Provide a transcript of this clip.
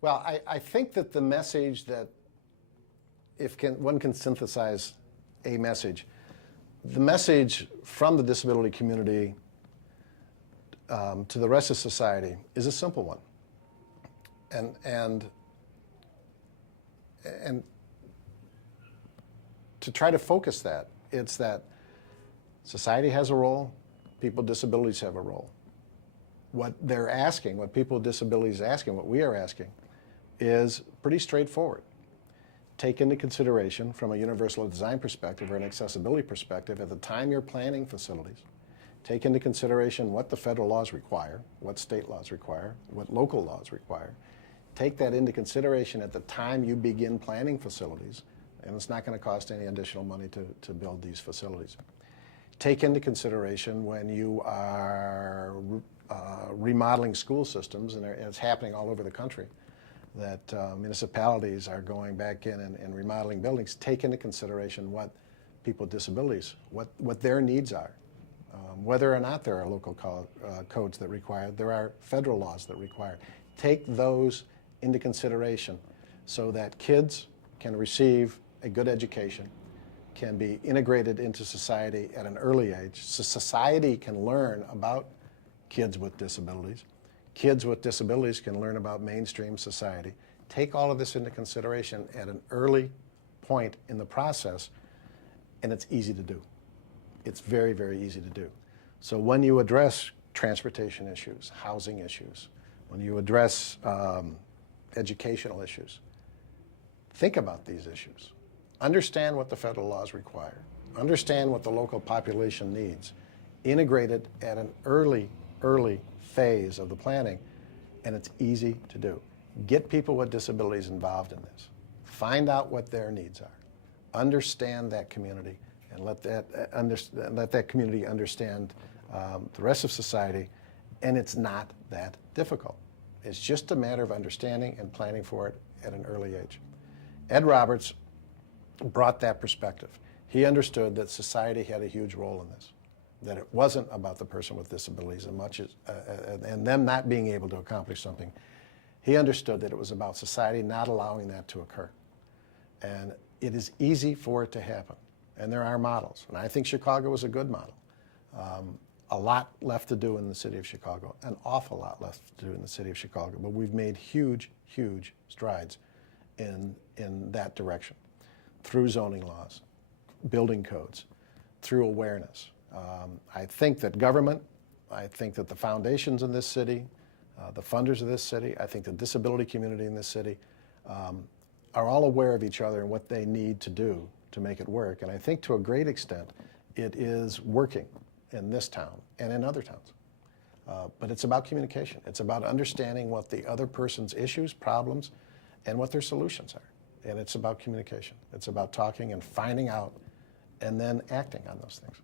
Well, I think that the message that, one can synthesize a message, the message from the disability community to the rest of society is a simple one. And to try to focus that, it's that society has a role, people with disabilities have a role. What they're asking, what people with disabilities are asking, what we are asking, is pretty straightforward. Take into consideration from a universal design perspective or an accessibility perspective at the time you're planning facilities. Take into consideration what the federal laws require, what state laws require, what local laws require. Take that into consideration at the time you begin planning facilities, and it's not going to cost any additional money to build these facilities. Take into consideration when you are remodeling school systems, and it's happening all over the country, that municipalities are going back in and remodeling buildings. Take into consideration what people with disabilities, what their needs are. Whether or not there are local codes that require, there are federal laws that require. Take those into consideration so that kids can receive a good education, can be integrated into society at an early age, so society can learn about kids with disabilities. Kids with disabilities can learn about mainstream society. Take all of this into consideration at an early point in the process, and it's easy to do. It's very, very easy to do. So when you address transportation issues, housing issues, when you address educational issues, think about these issues. Understand what the federal laws require. Understand what the local population needs. Integrate it at an early phase of the planning, and it's easy to do. Get people with disabilities involved in this. Find out what their needs are. Understand that community, and let that community understand the rest of society, and it's not that difficult. It's just a matter of understanding and planning for it at an early age. Ed Roberts brought that perspective. He understood that society had a huge role in this, that it wasn't about the person with disabilities as much as, and them not being able to accomplish something. He understood that it was about society not allowing that to occur. And it is easy for it to happen. And there are models. And I think Chicago was a good model. A lot left to do in the city of Chicago, an awful lot left to do in the city of Chicago, but we've made huge, huge strides in that direction through zoning laws, building codes, through awareness. I think that government, I think that the foundations in this city, the funders of this city, I think the disability community in this city are all aware of each other and what they need to do to make it work. And I think to a great extent, it is working in this town and in other towns. But it's about communication. It's about understanding what the other person's issues, problems, and what their solutions are. And it's about communication. It's about talking and finding out and then acting on those things.